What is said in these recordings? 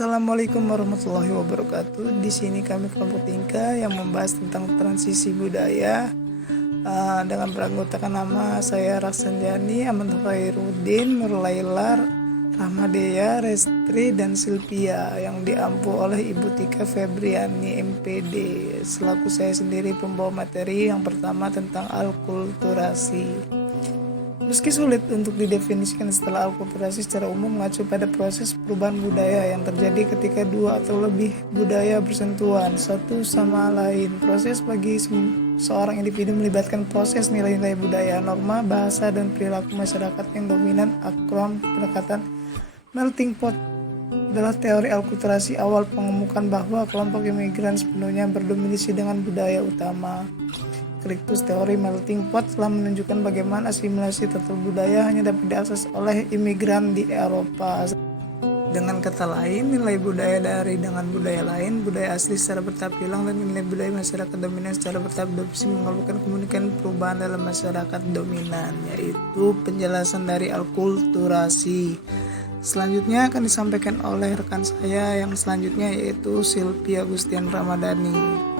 Assalamualaikum warahmatullahi wabarakatuh. Di sini kami kelompok tingkah yang membahas tentang transisi budaya dengan beranggotakan nama saya Raksanjani, Aman Khairuddin, Nurlailar, Rahmadea, Restri, dan Silvia yang diampu oleh Ibu Tika Febriani MPD. Selaku saya sendiri pembawa materi yang pertama tentang alkulturasi. Meski sulit untuk didefinisikan, setelah alkulturasi secara umum mengacu pada proses perubahan budaya yang terjadi ketika dua atau lebih budaya bersentuhan satu sama lain. Proses bagi seorang individu melibatkan proses nilai-nilai budaya, norma, bahasa, dan perilaku masyarakat yang dominan. Akron pendekatan melting pot adalah teori alkulturasi awal pengemukan bahwa kelompok imigran sepenuhnya berdominasi dengan budaya utama. Kritus teori melting pot telah menunjukkan bagaimana asimilasi total budaya hanya dapat diakses oleh imigran di Eropa. Dengan kata lain, nilai budaya dari dengan budaya lain, budaya asli secara bertahap hilang, dan nilai budaya masyarakat dominan secara bertahap adopsi mengabulkan kemungkinan perubahan dalam masyarakat dominan, yaitu penjelasan dari alkulturasi. Selanjutnya akan disampaikan oleh rekan saya yang selanjutnya, yaitu Silvia Gustian Ramadhani.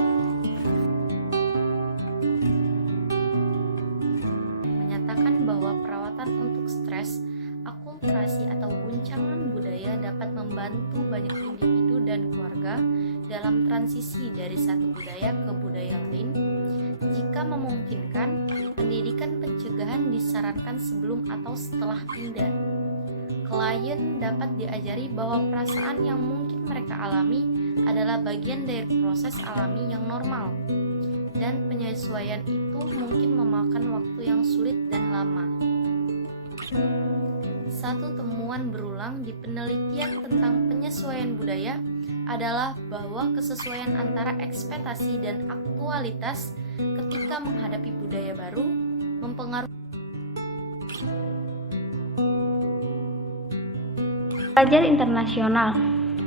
Bahwa perawatan untuk stres, akulturasi atau guncangan budaya dapat membantu banyak individu dan keluarga dalam transisi dari satu budaya ke budaya lain. Jika memungkinkan, pendidikan pencegahan disarankan sebelum atau setelah pindah. Klien dapat diajari bahwa perasaan yang mungkin mereka alami adalah bagian dari proses alami yang normal, dan penyesuaian itu mungkin memakan waktu yang sulit dan lama. Satu temuan berulang di penelitian tentang penyesuaian budaya adalah bahwa kesesuaian antara ekspektasi dan aktualitas ketika menghadapi budaya baru mempengaruhi pelajar internasional.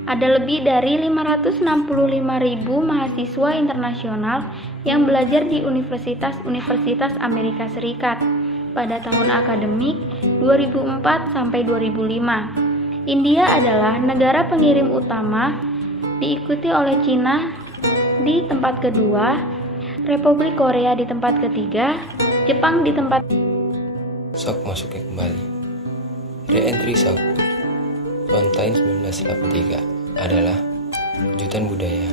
Ada lebih dari 565.000 mahasiswa internasional yang belajar di universitas-universitas Amerika Serikat pada tahun akademik 2004-2005. India adalah negara pengirim utama, diikuti oleh Cina di tempat kedua, Republik Korea di tempat ketiga, Jepang di tempat. Shock masuknya kembali. Re-entry shock Valentine 1983 adalah kejutan budaya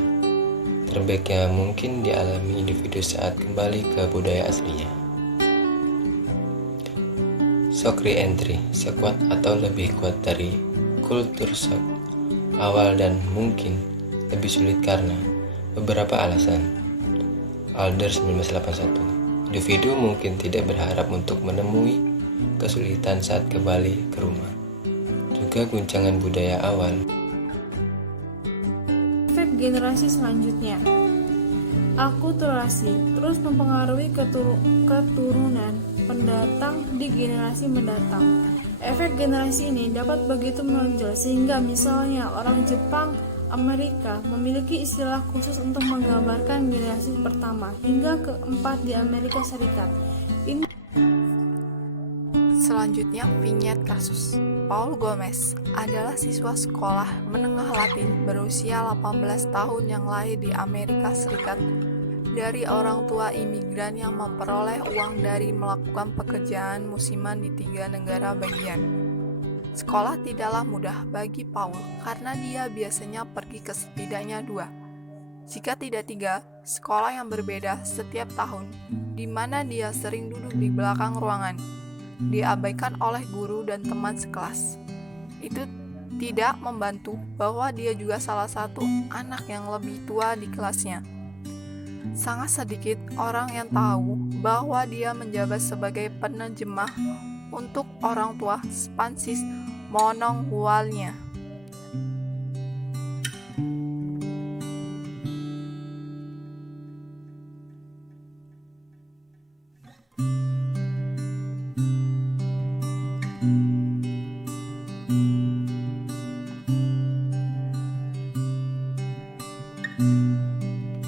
terbaik yang mungkin dialami individu saat kembali ke budaya aslinya. Shock re-entry sekuat atau lebih kuat dari kultur shock awal dan mungkin lebih sulit karena beberapa alasan. Alder 1981. Individu mungkin tidak berharap untuk menemui kesulitan saat kembali ke rumah. Juga guncangan budaya awal. Efek generasi selanjutnya. Akulturasi terus mempengaruhi keturunan pendatang di generasi mendatang. Efek generasi ini dapat begitu menonjol sehingga misalnya orang Jepang, Amerika memiliki istilah khusus untuk menggambarkan generasi pertama hingga keempat di Amerika Serikat. Selanjutnya, vignette kasus. Paul Gomez adalah siswa sekolah menengah Latin berusia 18 tahun yang lahir di Amerika Serikat dari orang tua imigran yang memperoleh uang dari melakukan pekerjaan musiman di 3 negara bagian. Sekolah tidaklah mudah bagi Paul karena dia biasanya pergi ke setidaknya 2, jika tidak 3, sekolah yang berbeda setiap tahun, di mana dia sering duduk di belakang ruangan, diabaikan oleh guru dan teman sekelas. Itu tidak membantu bahwa dia juga salah satu anak yang lebih tua di kelasnya. Sangat sedikit orang yang tahu bahwa dia menjabat sebagai penerjemah untuk orang tua Spansis monolingualnya.